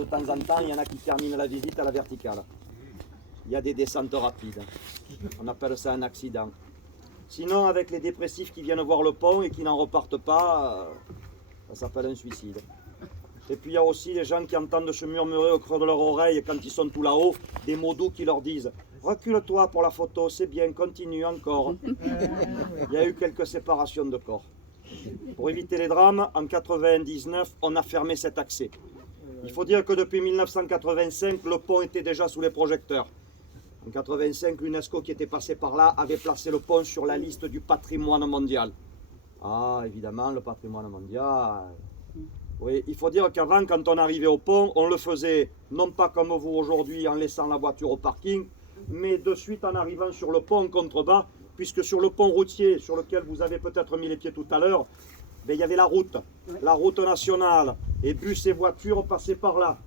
De temps en temps, il y en a qui terminent la visite à la verticale. Il y a des descentes rapides. On appelle ça un accident. Sinon, avec les dépressifs qui viennent voir le pont et qui n'en repartent pas, ça s'appelle un suicide. Et puis il y a aussi des gens qui entendent se murmurer au creux de leur oreille quand ils sont tout là-haut, des mots doux qui leur disent « Recule-toi pour la photo, c'est bien, continue encore ». Il y a eu quelques séparations de corps. Pour éviter les drames, en 1999, on a fermé cet accès. Il faut dire que depuis 1985, le pont était déjà sous les projecteurs. En 1985, l'UNESCO qui était passé par là avait placé le pont sur la liste du patrimoine mondial. Ah, évidemment, le patrimoine mondial. Oui, il faut dire qu'avant, quand on arrivait au pont, on le faisait non pas comme vous aujourd'hui en laissant la voiture au parking, mais de suite en arrivant sur le pont en contrebas, puisque sur le pont routier sur lequel vous avez peut-être mis les pieds tout à l'heure, il y avait la route nationale, et bus et voitures passaient par là.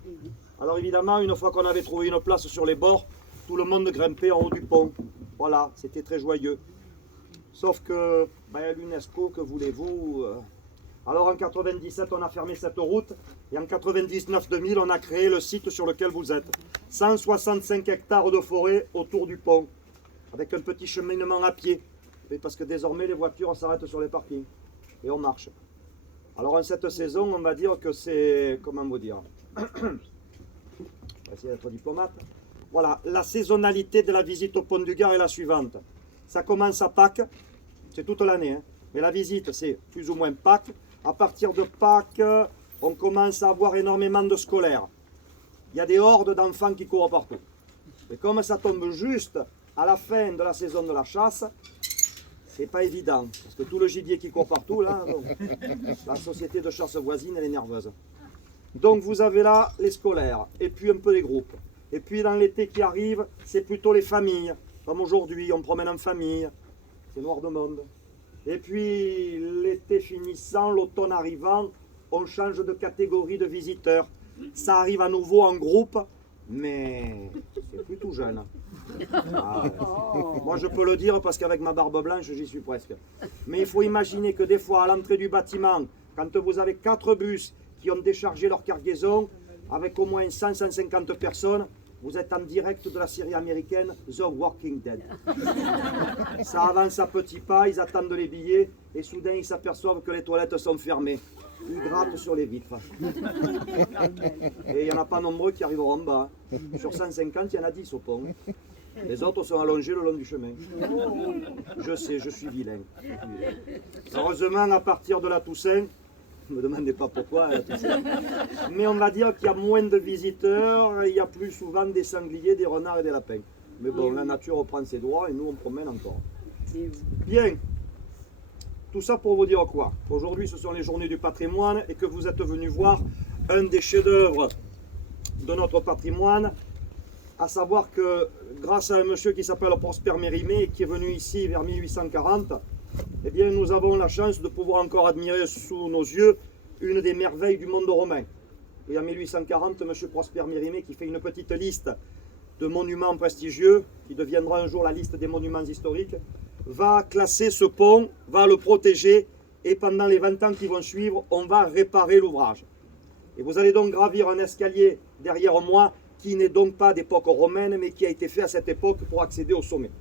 Alors évidemment, une fois qu'on avait trouvé une place sur les bords, tout le monde grimpait en haut du pont. Voilà, c'était très joyeux. Sauf que l'UNESCO, que voulez-vous Alors en 1997, on a fermé cette route, et en 1999-2000, on a créé le site sur lequel vous êtes. 165 hectares de forêt autour du pont, avec un petit cheminement à pied, parce que désormais les voitures s'arrêtent sur les parkings, et on marche. Alors en cette saison, on va dire que c'est, comment vous dire, on va essayer d'être diplomate. Voilà, la saisonnalité de la visite au pont du Gard est la suivante. Ça commence à Pâques, c'est toute l'année, hein, mais la visite c'est plus ou moins Pâques. À partir de Pâques, on commence à avoir énormément de scolaires. Il y a des hordes d'enfants qui courent partout. Et comme ça tombe juste à la fin de la saison de la chasse, c'est pas évident. Parce que tout le gibier qui court partout, là, donc, la société de chasse voisine, elle est nerveuse. Donc vous avez là les scolaires, et puis un peu les groupes. Et puis dans l'été qui arrive, c'est plutôt les familles. Comme aujourd'hui, on promène en famille. C'est noir de monde. Et puis l'été finissant, l'automne arrivant, on change de catégorie de visiteurs. Ça arrive à nouveau en groupe, mais c'est plus tout jeune. Ah, moi je peux le dire parce qu'avec ma barbe blanche, j'y suis presque. Mais il faut imaginer que des fois à l'entrée du bâtiment, quand vous avez 4 bus qui ont déchargé leur cargaison, avec au moins 100-150 personnes, vous êtes en direct de la série américaine The Walking Dead. Ça avance à petits pas, ils attendent les billets et soudain ils s'aperçoivent que les toilettes sont fermées. Ils grattent sur les vitres. Et il n'y en a pas nombreux qui arriveront en bas. Sur 150, il y en a 10 au pont. Les autres sont allongés le long du chemin. Je sais, je suis vilain. Heureusement, à partir de la Toussaint, ne me demandez pas pourquoi, mais on va dire qu'il y a moins de visiteurs, il y a plus souvent des sangliers, des renards et des lapins. Mais bon, la nature reprend ses droits et nous on promène encore. Bien, tout ça pour vous dire quoi? Aujourd'hui ce sont les journées du patrimoine et que vous êtes venus voir un des chefs-d'œuvre de notre patrimoine, à savoir que grâce à un monsieur qui s'appelle Prosper Mérimée et qui est venu ici vers 1840, eh bien, nous avons la chance de pouvoir encore admirer sous nos yeux une des merveilles du monde romain. Et en 1840, M. Prosper Mérimée, qui fait une petite liste de monuments prestigieux, qui deviendra un jour la liste des monuments historiques, va classer ce pont, va le protéger, et pendant les 20 ans qui vont suivre, on va réparer l'ouvrage. Et vous allez donc gravir un escalier derrière moi, qui n'est donc pas d'époque romaine, mais qui a été fait à cette époque pour accéder au sommet.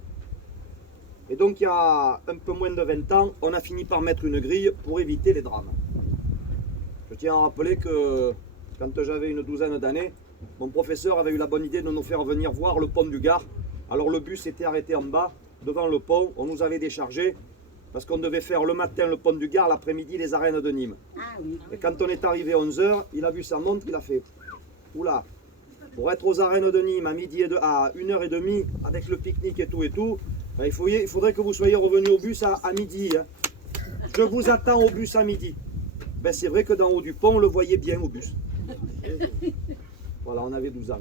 Et donc il y a un peu moins de 20 ans, on a fini par mettre une grille pour éviter les drames. Je tiens à rappeler que quand j'avais une douzaine d'années, mon professeur avait eu la bonne idée de nous faire venir voir le pont du Gard. Alors le bus était arrêté en bas, devant le pont, on nous avait déchargés, parce qu'on devait faire le matin le pont du Gard, l'après-midi les arènes de Nîmes. Et quand on est arrivé à 11h, il a vu sa montre, il a fait « Oula, pour être aux arènes de Nîmes à 1h30, avec le pique-nique et tout, il faudrait que vous soyez revenus au bus à midi. Hein. Je vous attends au bus à midi. » Ben, c'est vrai que d'en haut du pont, on le voyait bien au bus. Voilà, on avait 12 ans.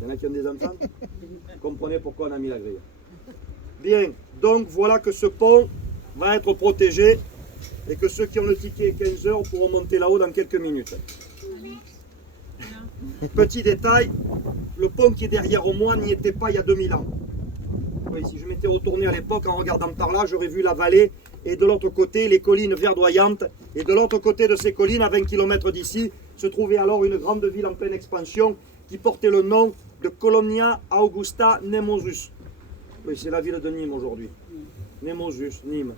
Il y en a qui ont des enfants? Vous comprenez pourquoi on a mis la grille. Bien, donc voilà que ce pont va être protégé et que ceux qui ont le ticket 15 heures pourront monter là-haut dans quelques minutes. Petit détail, le pont qui est derrière moi n'y était pas il y a 2000 ans. Oui, si je m'étais retourné à l'époque en regardant par là, j'aurais vu la vallée et de l'autre côté les collines verdoyantes et de l'autre côté de ces collines à 20 km d'ici, se trouvait alors une grande ville en pleine expansion qui portait le nom de Colonia Augusta Nemosus. Oui, c'est la ville de Nîmes aujourd'hui. Nemosus, Nîmes.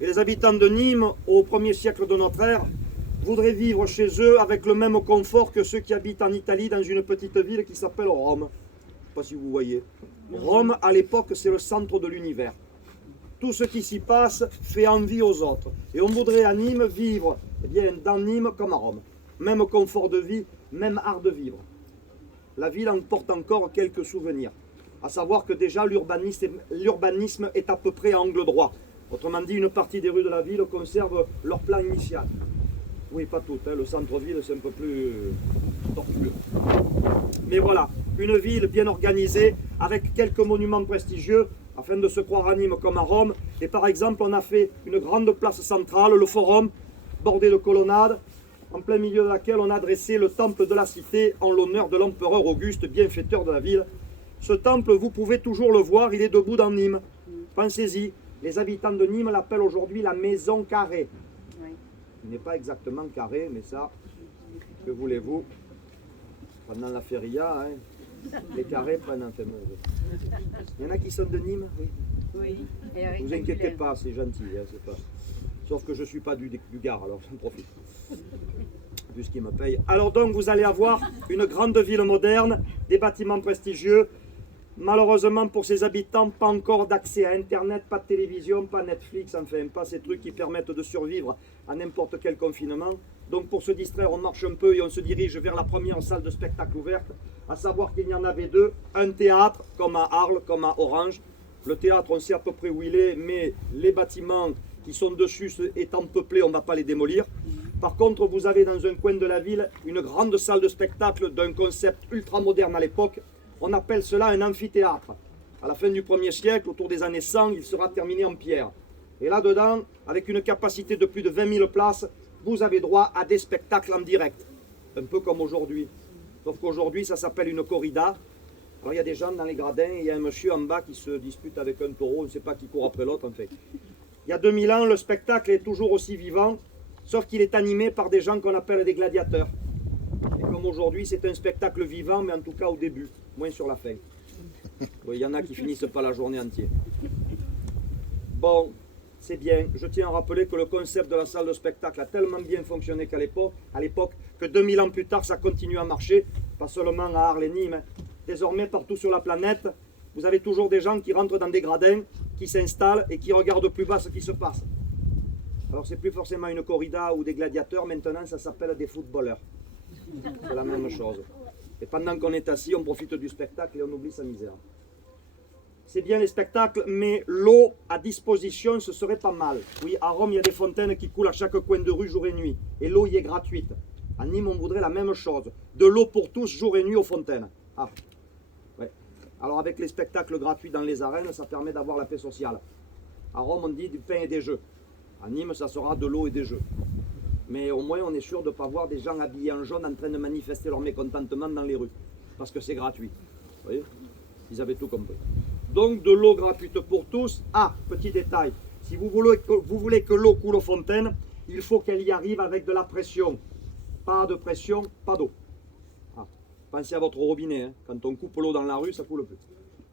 Et les habitants de Nîmes, au 1er siècle de notre ère, voudraient vivre chez eux avec le même confort que ceux qui habitent en Italie dans une petite ville qui s'appelle Rome. Je ne sais pas si vous voyez. Rome, à l'époque, c'est le centre de l'univers. Tout ce qui s'y passe fait envie aux autres. Et on voudrait à Nîmes vivre, eh bien, dans Nîmes comme à Rome. Même confort de vie, même art de vivre. La ville en porte encore quelques souvenirs. À savoir que déjà l'urbanisme est à peu près à angle droit. Autrement dit, une partie des rues de la ville conserve leur plan initial. Oui, pas toutes, hein. Le centre-ville c'est un peu plus tortueux. Mais voilà, une ville bien organisée, avec quelques monuments prestigieux, afin de se croire à Nîmes comme à Rome. Et par exemple, on a fait une grande place centrale, le Forum, bordé de colonnades, en plein milieu de laquelle on a dressé le temple de la cité en l'honneur de l'empereur Auguste, bienfaiteur de la ville. Ce temple, vous pouvez toujours le voir, il est debout dans Nîmes. Pensez-y, les habitants de Nîmes l'appellent aujourd'hui la maison carrée. Oui. Il n'est pas exactement carré, mais ça, que voulez-vous? Pendant la feria, hein, les carrés prennent un témoin. Il y en a qui sont de Nîmes? Oui. Oui. Ne vous inquiétez pas, c'est gentil. Hein, c'est pas... Sauf que je ne suis pas du Gard, alors j'en profite. Vu ce qui me paye. Alors donc, vous allez avoir une grande ville moderne, des bâtiments prestigieux. Malheureusement pour ses habitants, pas encore d'accès à Internet, pas de télévision, pas Netflix, enfin pas ces trucs qui permettent de survivre à n'importe quel confinement. Donc pour se distraire, on marche un peu et on se dirige vers la première salle de spectacle ouverte, à savoir qu'il y en avait deux, un théâtre comme à Arles, comme à Orange. Le théâtre, on sait à peu près où il est, mais les bâtiments qui sont dessus étant peuplés, on ne va pas les démolir. Par contre, vous avez dans un coin de la ville une grande salle de spectacle d'un concept ultra moderne à l'époque. On appelle cela un amphithéâtre. À la fin du 1er siècle, autour des années 100, il sera terminé en pierre. Et là-dedans, avec une capacité de plus de 20 000 places, vous avez droit à des spectacles en direct. Un peu comme aujourd'hui. Sauf qu'aujourd'hui, ça s'appelle une corrida. Alors il y a des gens dans les gradins et il y a un monsieur en bas qui se dispute avec un taureau, on ne sait pas qui court après l'autre en fait. Il y a 2000 ans, le spectacle est toujours aussi vivant, sauf qu'il est animé par des gens qu'on appelle des gladiateurs. Et comme aujourd'hui, c'est un spectacle vivant, mais en tout cas au début, moins sur la fin. Oui, il y en a qui finissent pas la journée entière. Bon, c'est bien. Je tiens à rappeler que le concept de la salle de spectacle a tellement bien fonctionné qu'à l'époque, que 2000 ans plus tard, ça continue à marcher, pas seulement à Arles et Nîmes. Hein. Désormais, partout sur la planète, vous avez toujours des gens qui rentrent dans des gradins, qui s'installent et qui regardent plus bas ce qui se passe. Alors, c'est plus forcément une corrida ou des gladiateurs, maintenant, ça s'appelle des footballeurs. C'est la même chose. Et pendant qu'on est assis, on profite du spectacle et on oublie sa misère. C'est bien les spectacles, mais l'eau à disposition, ce serait pas mal. Oui, à Rome, il y a des fontaines qui coulent à chaque coin de rue, jour et nuit. Et l'eau y est gratuite. À Nîmes, on voudrait la même chose. De l'eau pour tous, jour et nuit, aux fontaines. Ah, ouais. Alors, avec les spectacles gratuits dans les arènes, ça permet d'avoir la paix sociale. À Rome, on dit du pain et des jeux. À Nîmes, ça sera de l'eau et des jeux. Mais au moins, on est sûr de ne pas voir des gens habillés en jaune en train de manifester leur mécontentement dans les rues. Parce que c'est gratuit. Vous voyez? Ils avaient tout compris. Donc, de l'eau gratuite pour tous. Ah, petit détail. Si vous voulez que l'eau coule aux fontaines, il faut qu'elle y arrive avec de la pression. Pas de pression, pas d'eau. Ah, pensez à votre robinet. Hein. Quand on coupe l'eau dans la rue, ça coule plus.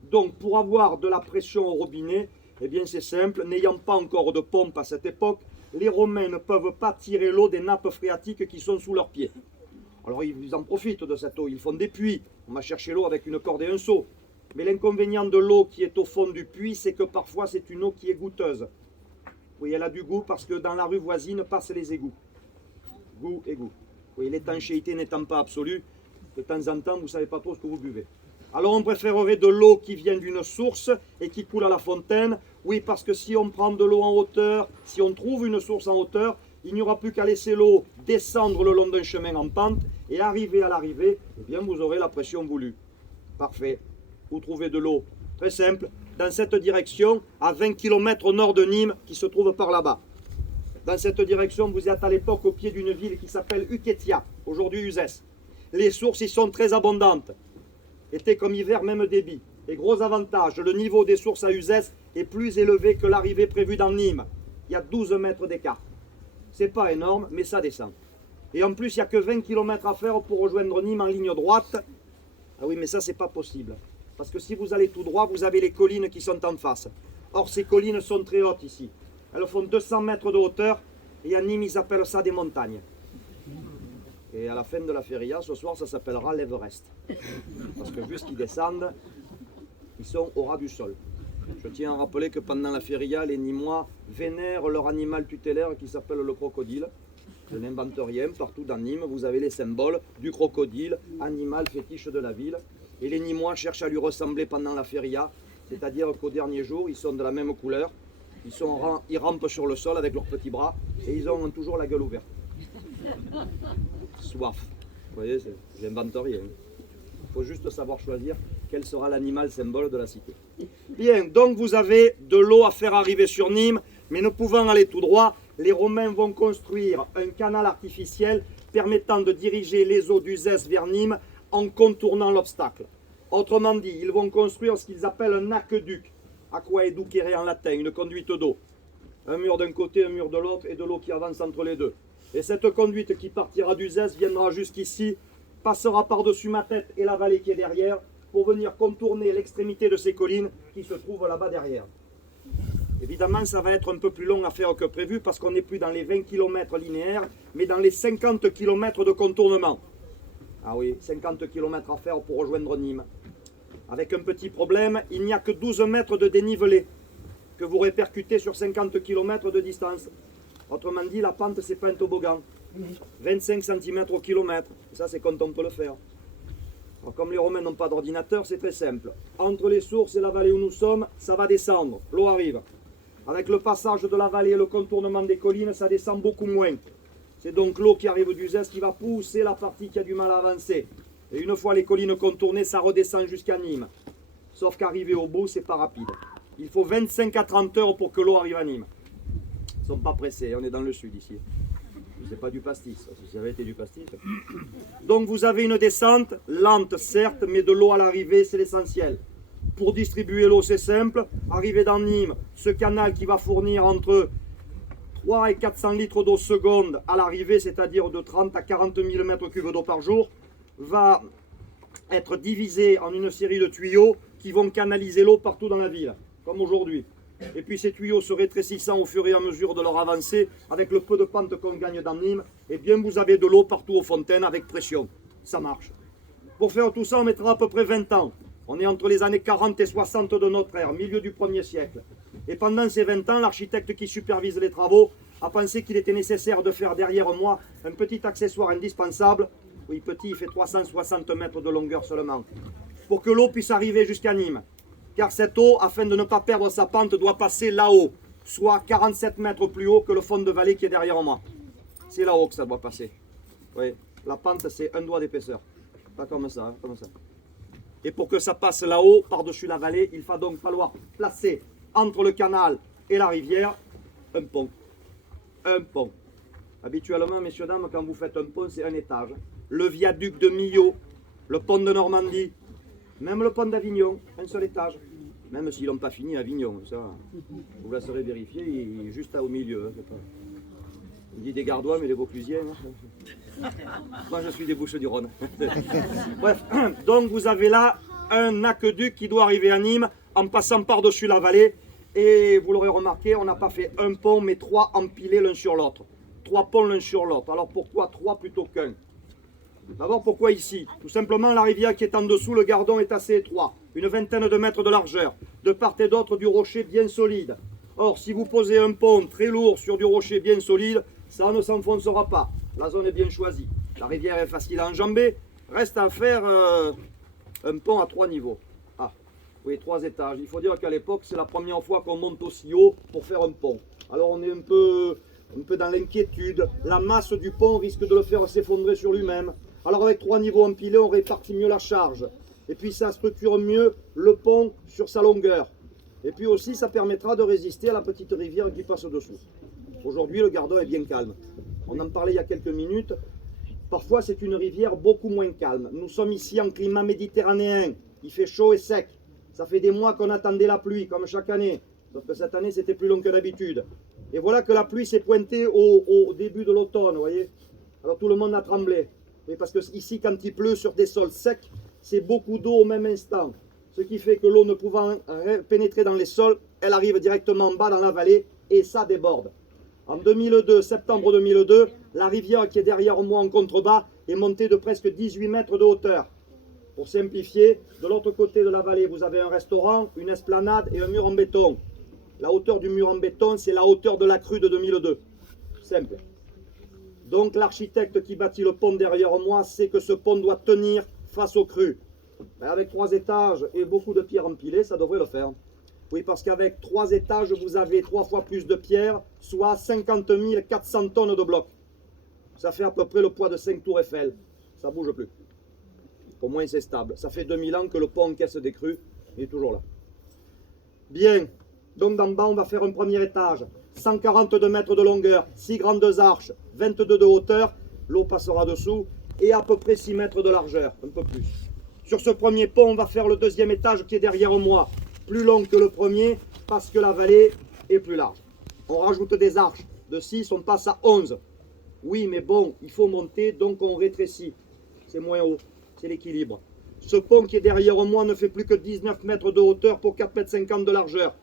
Donc, pour avoir de la pression au robinet, eh bien, c'est simple. N'ayant pas encore de pompe à cette époque, les Romains ne peuvent pas tirer l'eau des nappes phréatiques qui sont sous leurs pieds. Alors ils en profitent de cette eau, ils font des puits. On va chercher l'eau avec une corde et un seau. Mais l'inconvénient de l'eau qui est au fond du puits, c'est que parfois c'est une eau qui est goûteuse. Oui, elle a du goût parce que dans la rue voisine passent les égouts. Goût et goût. Oui, l'étanchéité n'étant pas absolue, de temps en temps, vous ne savez pas trop ce que vous buvez. Alors on préférerait de l'eau qui vient d'une source et qui coule à la fontaine. Oui, parce que si on prend de l'eau en hauteur, si on trouve une source en hauteur, il n'y aura plus qu'à laisser l'eau descendre le long d'un chemin en pente et arriver à l'arrivée, eh bien vous aurez la pression voulue. Parfait. Vous trouvez de l'eau. Très simple. Dans cette direction, à 20 km au nord de Nîmes, qui se trouve par là-bas. Dans cette direction, vous êtes à l'époque au pied d'une ville qui s'appelle Uketia, aujourd'hui Uzès. Les sources y sont très abondantes. Été comme hiver, même débit. Et gros avantage, le niveau des sources à Uzès est plus élevé que l'arrivée prévue dans Nîmes. Il y a 12 mètres d'écart. C'est pas énorme, mais ça descend. Et en plus, il n'y a que 20 km à faire pour rejoindre Nîmes en ligne droite. Ah oui, mais ça, c'est pas possible. Parce que si vous allez tout droit, vous avez les collines qui sont en face. Or, ces collines sont très hautes ici. Elles font 200 mètres de hauteur. Et à Nîmes, ils appellent ça des montagnes. Et à la fin de la feria, ce soir, ça s'appellera l'Everest. Parce que vu ce qu'ils descendent, ils sont au ras du sol. Je tiens à rappeler que pendant la feria, les Nîmois vénèrent leur animal tutélaire qui s'appelle le crocodile. Je n'invente rien, partout dans Nîmes, vous avez les symboles du crocodile, animal fétiche de la ville. Et les Nîmois cherchent à lui ressembler pendant la feria, c'est-à-dire qu'au dernier jour, ils sont de la même couleur. Ils rampent sur le sol avec leurs petits bras et ils ont toujours la gueule ouverte. Soif. Vous voyez, j'invente rien. Il faut juste savoir choisir quel sera l'animal symbole de la cité. Bien, donc vous avez de l'eau à faire arriver sur Nîmes, mais ne pouvant aller tout droit, les Romains vont construire un canal artificiel permettant de diriger les eaux d'Uzès vers Nîmes en contournant l'obstacle. Autrement dit, ils vont construire ce qu'ils appellent un aqueduc, aquaeducere en latin, une conduite d'eau. Un mur d'un côté, un mur de l'autre, et de l'eau qui avance entre les deux. Et cette conduite qui partira d'Uzès viendra jusqu'ici, passera par-dessus ma tête et la vallée qui est derrière, pour venir contourner l'extrémité de ces collines qui se trouvent là-bas derrière. Évidemment, ça va être un peu plus long à faire que prévu, parce qu'on n'est plus dans les 20 km linéaires, mais dans les 50 km de contournement. Ah oui, 50 km à faire pour rejoindre Nîmes. Avec un petit problème, il n'y a que 12 mètres de dénivelé que vous répercutez sur 50 km de distance. Autrement dit, la pente, c'est pas un toboggan. 25 cm au kilomètre. Ça, c'est quand on peut le faire. Alors, comme les Romains n'ont pas d'ordinateur, c'est très simple. Entre les sources et la vallée où nous sommes, ça va descendre. L'eau arrive. Avec le passage de la vallée et le contournement des collines, ça descend beaucoup moins. C'est donc l'eau qui arrive d'Uzès qui va pousser la partie qui a du mal à avancer. Et une fois les collines contournées, ça redescend jusqu'à Nîmes. Sauf qu'arriver au bout, c'est pas rapide. Il faut 25 à 30 heures pour que l'eau arrive à Nîmes. Ils ne sont pas pressés, on est dans le sud ici. C'est pas du pastis, si ça avait été du pastis. Donc vous avez une descente, lente certes, mais de l'eau à l'arrivée, c'est l'essentiel. Pour distribuer l'eau, c'est simple. Arriver dans Nîmes, ce canal qui va fournir entre 3 et 400 litres d'eau seconde à l'arrivée, c'est-à-dire de 30 à 40 000 m3 d'eau par jour, va être divisé en une série de tuyaux qui vont canaliser l'eau partout dans la ville, comme aujourd'hui. Et puis ces tuyaux se rétrécissant au fur et à mesure de leur avancée, avec le peu de pente qu'on gagne dans Nîmes, et bien vous avez de l'eau partout aux fontaines avec pression. Ça marche. Pour faire tout ça, on mettra à peu près 20 ans. On est entre les années 40 et 60 de notre ère, milieu du 1er siècle. Et pendant ces 20 ans, l'architecte qui supervise les travaux a pensé qu'il était nécessaire de faire derrière moi un petit accessoire indispensable. Oui, petit, il fait 360 mètres de longueur seulement. Pour que l'eau puisse arriver jusqu'à Nîmes. Car cette eau, afin de ne pas perdre sa pente, doit passer là-haut, soit 47 mètres plus haut que le fond de vallée qui est derrière moi. C'est là-haut que ça doit passer. Oui, la pente, c'est un doigt d'épaisseur. Pas comme ça, hein, comme ça. Et pour que ça passe là-haut, par-dessus la vallée, il va donc falloir placer entre le canal et la rivière un pont. Un pont. Habituellement, messieurs, dames, quand vous faites un pont, c'est un étage. Le viaduc de Millau, le pont de Normandie, même le pont d'Avignon, un seul étage. Même s'ils n'ont pas fini à Avignon, ça, vous la saurez vérifier, il est juste au milieu. Hein, pas... Il dit des Gardois, mais les Vauclusiens. Hein. Moi, je suis des Bouches-du-Rhône. Bref, donc vous avez là un aqueduc qui doit arriver à Nîmes en passant par-dessus la vallée. Et vous l'aurez remarqué, on n'a pas fait un pont, mais 3 empilés l'un sur l'autre. 3 ponts l'un sur l'autre. Alors pourquoi 3 plutôt qu'un? D'abord, pourquoi ici? Tout simplement, la rivière qui est en dessous, le Gardon est assez étroit. Une vingtaine de mètres de largeur. De part et d'autre, du rocher bien solide. Or, si vous posez un pont très lourd sur du rocher bien solide, ça ne s'enfoncera pas. La zone est bien choisie. La rivière est facile à enjamber. Reste à faire un pont à 3 niveaux. Ah, oui, 3 étages. Il faut dire qu'à l'époque, c'est la première fois qu'on monte aussi haut pour faire un pont. Alors, on est un peu dans l'inquiétude. La masse du pont risque de le faire s'effondrer sur lui-même. Alors, avec 3 niveaux empilés, on répartit mieux la charge. Et puis, ça structure mieux le pont sur sa longueur. Et puis aussi, ça permettra de résister à la petite rivière qui passe dessous. Aujourd'hui, le Gardon est bien calme. On en parlait il y a quelques minutes. Parfois, c'est une rivière beaucoup moins calme. Nous sommes ici en climat méditerranéen. Il fait chaud et sec. Ça fait des mois qu'on attendait la pluie, comme chaque année. Sauf que cette année, c'était plus long que d'habitude. Et voilà que la pluie s'est pointée au début de l'automne, vous voyez. Alors tout le monde a tremblé. Oui, parce que ici, quand il pleut sur des sols secs, c'est beaucoup d'eau au même instant. Ce qui fait que l'eau ne pouvant pénétrer dans les sols, elle arrive directement en bas dans la vallée et ça déborde. En 2002, septembre 2002, la rivière qui est derrière moi en contrebas est montée de presque 18 mètres de hauteur. Pour simplifier, de l'autre côté de la vallée, vous avez un restaurant, une esplanade et un mur en béton. La hauteur du mur en béton, c'est la hauteur de la crue de 2002. Simple. Donc l'architecte qui bâtit le pont derrière moi sait que ce pont doit tenir face aux crues. Avec 3 étages et beaucoup de pierres empilées, ça devrait le faire. Oui, parce qu'avec 3 étages, vous avez 3 fois plus de pierres, soit 50 400 tonnes de blocs. Ça fait à peu près le poids de 5 tours Eiffel. Ça ne bouge plus. Au moins c'est stable. Ça fait 2000 ans que le pont encaisse des crues. Il est toujours là. Bien. Donc d'en bas, on va faire un premier étage. 142 mètres de longueur, 6 grandes arches, 22 de hauteur. L'eau passera dessous. Et à peu près 6 mètres de largeur. Un peu plus. Sur ce premier pont, on va faire le deuxième étage qui est derrière moi. Plus long que le premier parce que la vallée est plus large. On rajoute des arches. De 6, on passe à 11. Oui, mais bon, il faut monter, donc on rétrécit. C'est moins haut. C'est l'équilibre. Ce pont qui est derrière moi ne fait plus que 19 mètres de hauteur pour 4,50 mètres de largeur.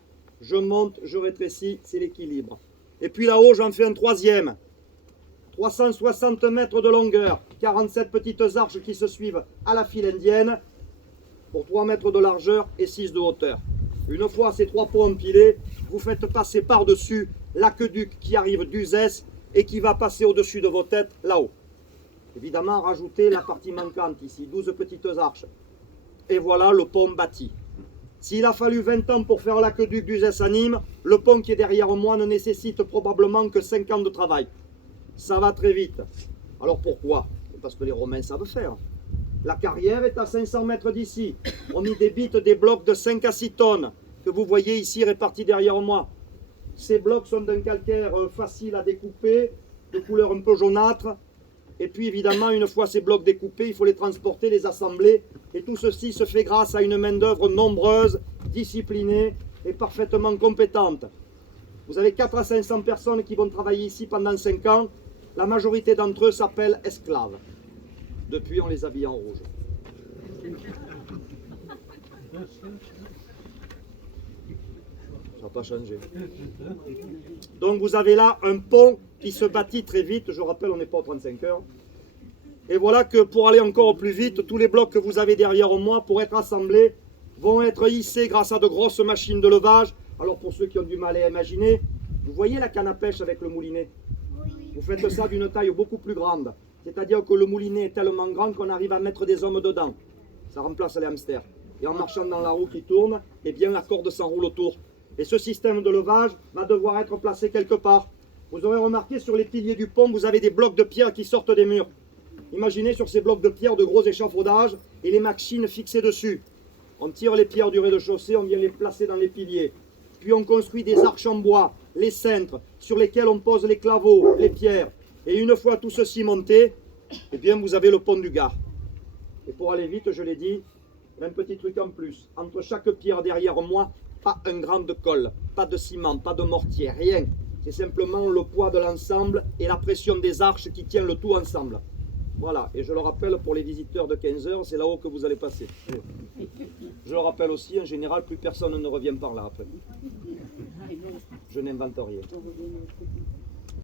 Je monte, je rétrécis, c'est l'équilibre. Et puis là-haut, j'en fais un troisième. 360 mètres de longueur, 47 petites arches qui se suivent à la file indienne pour 3 mètres de largeur et 6 de hauteur. Une fois ces 3 ponts empilés, vous faites passer par-dessus l'aqueduc qui arrive d'Uzès et qui va passer au-dessus de vos têtes là-haut. Évidemment, rajoutez la partie manquante ici, 12 petites arches. Et voilà le pont bâti. S'il a fallu 20 ans pour faire l'aqueduc d'Uzès à Nîmes, le pont qui est derrière moi ne nécessite probablement que 5 ans de travail. Ça va très vite. Alors pourquoi? Parce que les Romains savent faire. La carrière est à 500 mètres d'ici. On y débite des blocs de 5 à 6 tonnes que vous voyez ici répartis derrière moi. Ces blocs sont d'un calcaire facile à découper, de couleur un peu jaunâtre. Et puis évidemment, une fois ces blocs découpés, il faut les transporter, les assembler. Et tout ceci se fait grâce à une main-d'œuvre nombreuse, disciplinée et parfaitement compétente. Vous avez 4 à 500 personnes qui vont travailler ici pendant 5 ans. La majorité d'entre eux s'appellent esclaves. Depuis, on les habille en rouge. Ça n'a pas changé. Donc vous avez là un pont qui se bâtit très vite. Je rappelle, on n'est pas aux 35 heures. Et voilà que pour aller encore plus vite, tous les blocs que vous avez derrière moi, pour être assemblés, vont être hissés grâce à de grosses machines de levage. Alors pour ceux qui ont du mal à imaginer, vous voyez la canne à pêche avec le moulinet? Vous faites ça d'une taille beaucoup plus grande. C'est-à-dire que le moulinet est tellement grand qu'on arrive à mettre des hommes dedans. Ça remplace les hamsters. Et en marchant dans la roue qui tourne, eh bien la corde s'enroule autour. Et ce système de levage va devoir être placé quelque part. Vous aurez remarqué sur les piliers du pont, vous avez des blocs de pierre qui sortent des murs. Imaginez sur ces blocs de pierre de gros échafaudages et les machines fixées dessus. On tire les pierres du rez-de-chaussée, on vient les placer dans les piliers. Puis on construit des arches en bois, les cintres, sur lesquels on pose les claveaux, les pierres. Et une fois tout ceci monté, eh bien vous avez le pont du Gard. Et pour aller vite, je l'ai dit, un petit truc en plus. Entre chaque pierre derrière moi, pas un gramme de colle, pas de ciment, pas de mortier, rien. C'est simplement le poids de l'ensemble et la pression des arches qui tient le tout ensemble. Voilà, et je le rappelle pour les visiteurs de 15 heures, c'est là-haut que vous allez passer. Je le rappelle aussi, en général, plus personne ne revient par là après. Je n'invente rien.